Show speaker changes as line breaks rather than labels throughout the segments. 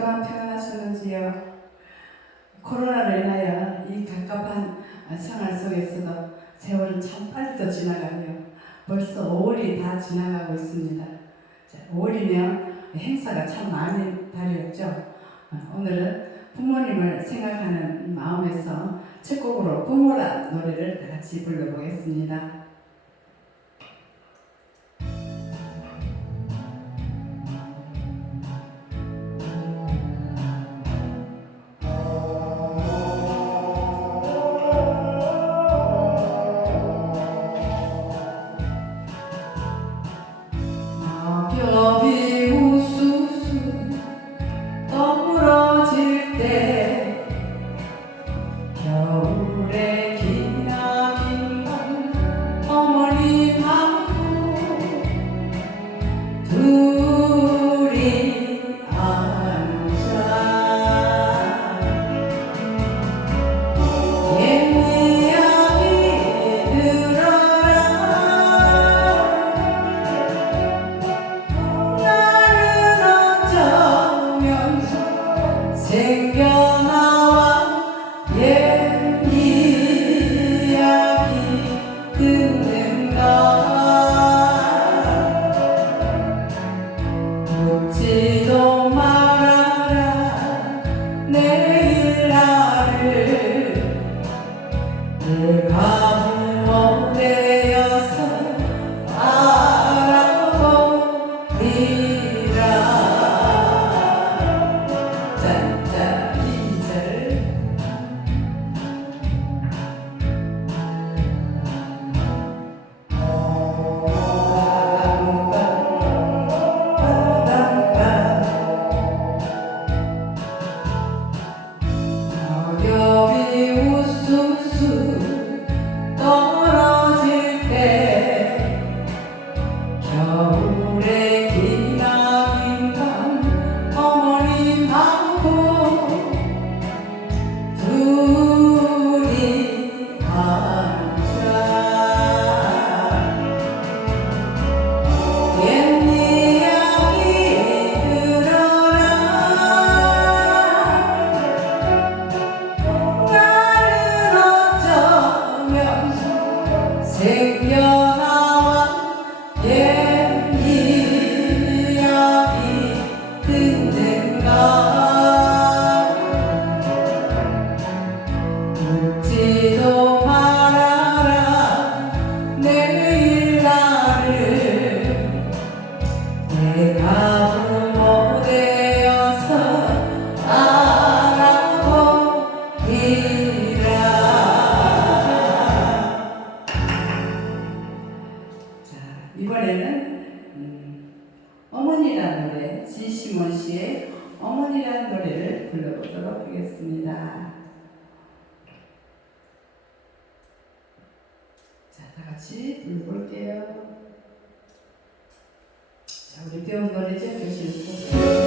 동안 평안하셨는지요? 코로나로 인하여 이 갑갑한 생활 속에서도 세월은 참 빨리도 지나가네요. 벌써 5월이 다 지나가고 있습니다. 자, 5월이면 행사가 참 많은 달이었죠. 어, 오늘은 부모님을 생각하는 마음에서 첫 곡으로 부모라 노래를 다 같이 불러보겠습니다. 생 이번에는 음, 어머니라는 노래 지시몬 씨의 어머니라는 노래를 불러보도록 하겠습니다. 자 다 같이 불러볼게요. 자 우리 배운 노래죠? 교실에서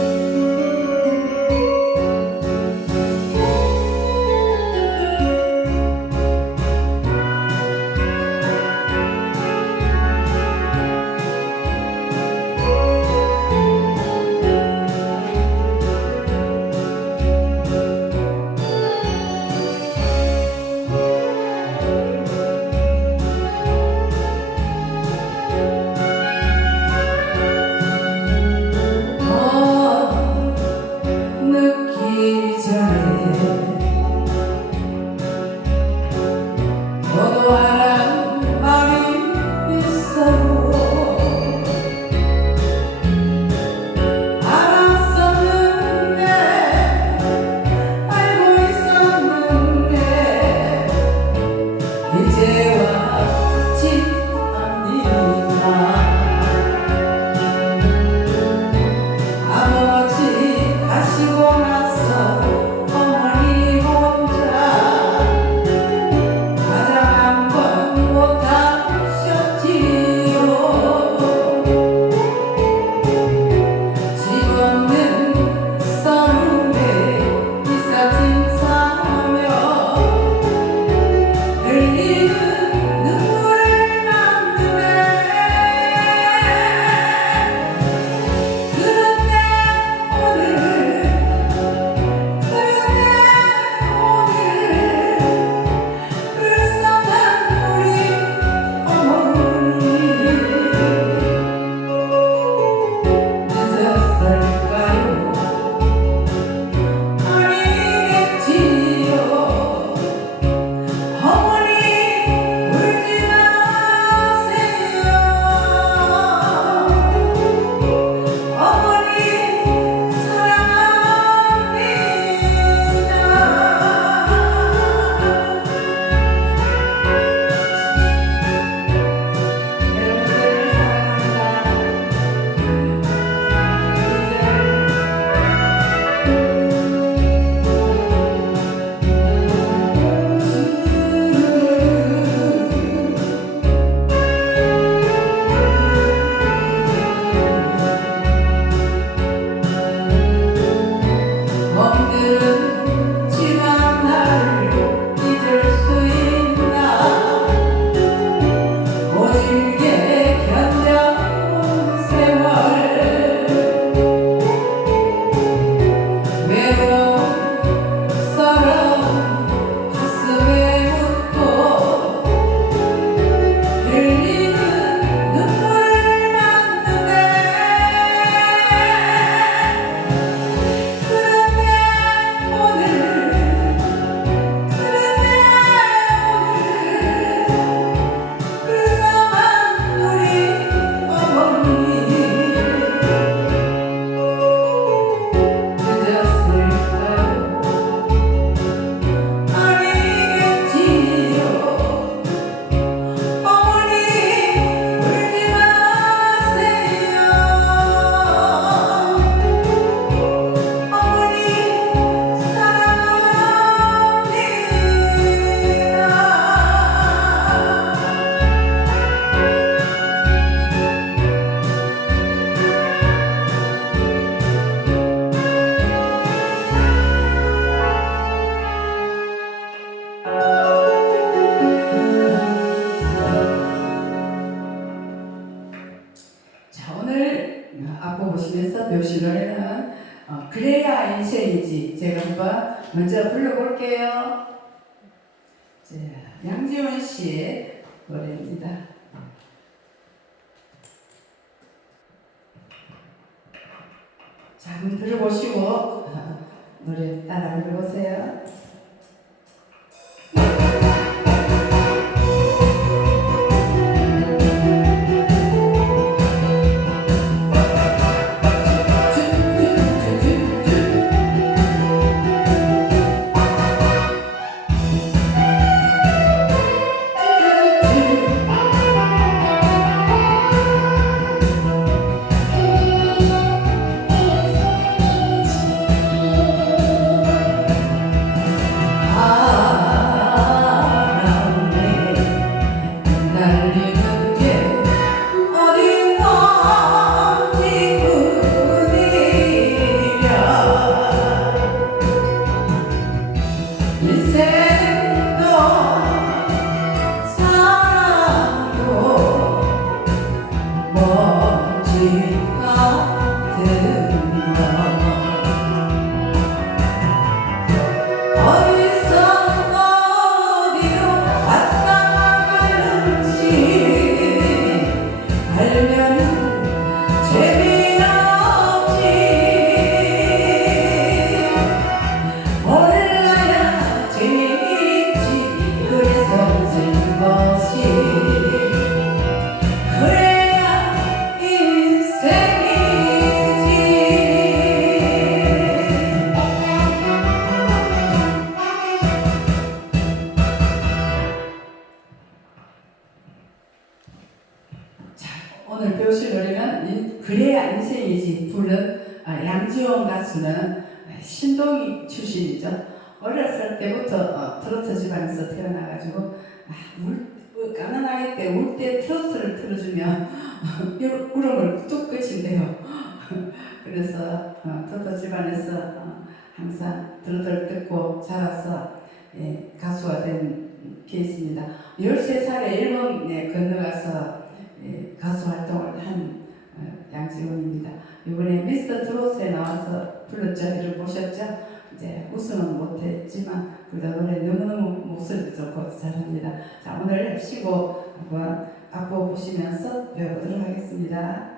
한번 들어보시고 어, 노래 따라 불러보세요. Hallelujah. 어렸을 때부터 어, 트로트 집안에서 태어나가지고 아, 울, 어, 가난하게 때울 때 트로트를 틀어주면 울- 울음을 뚝 끝인데요. 그래서 어, 트로트 집안에서 어, 항상 트로트를 듣고 자라서 예, 가수가 된 케이스입니다. 13살에 일본에 건너가서 예, 가수 활동을 한 어, 양지원입니다. 이번에 미스터 트롯에 나와서 불렀죠. 이를 보셨죠? 이제 우승은 못했지만 그래도 노래 너무너무 목소리도 좋고 잘합니다. 자 오늘 쉬고 한번 악보 보시면서 배워보도록 하겠습니다.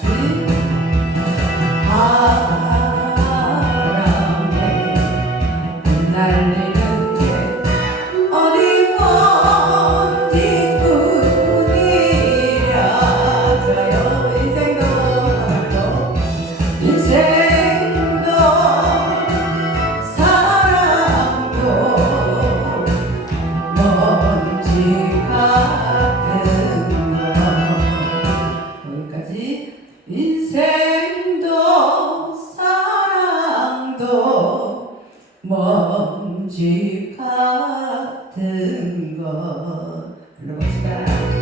자, 먼지 같은 것 불러봅시다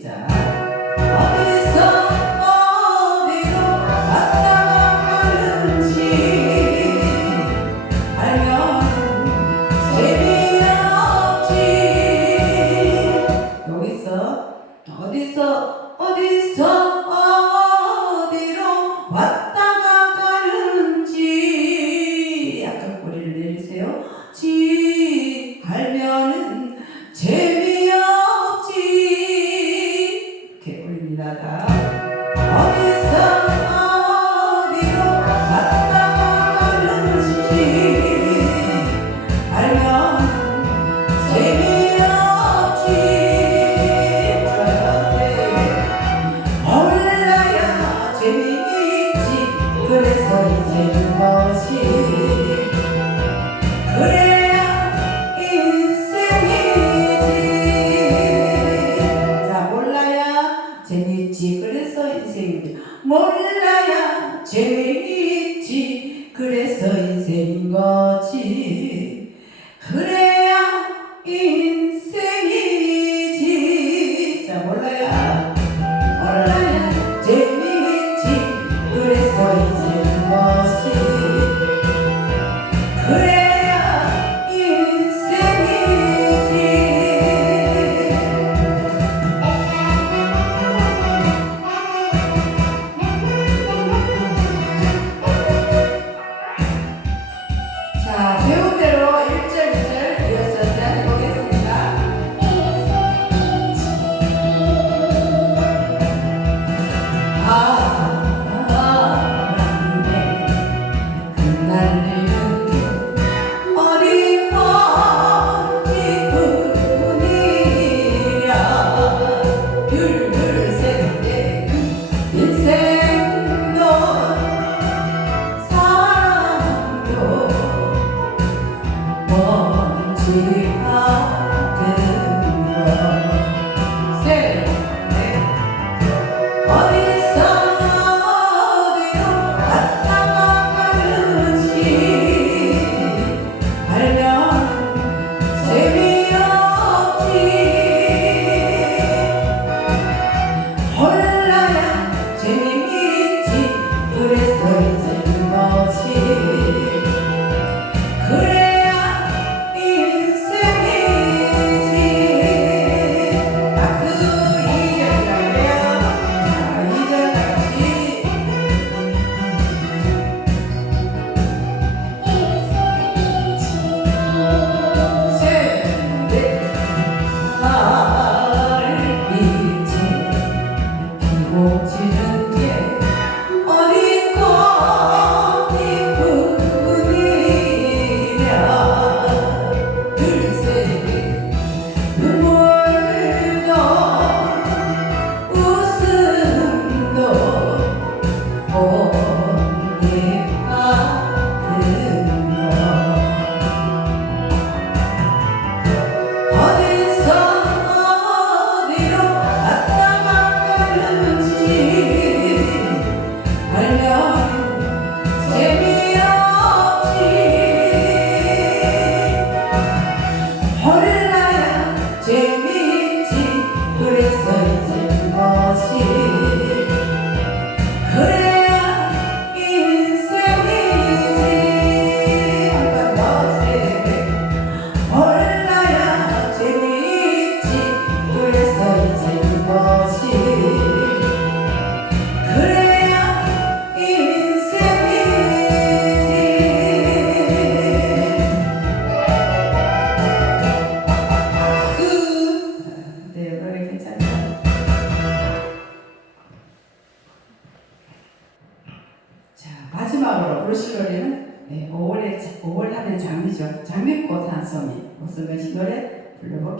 자. 어디서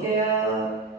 Yeah.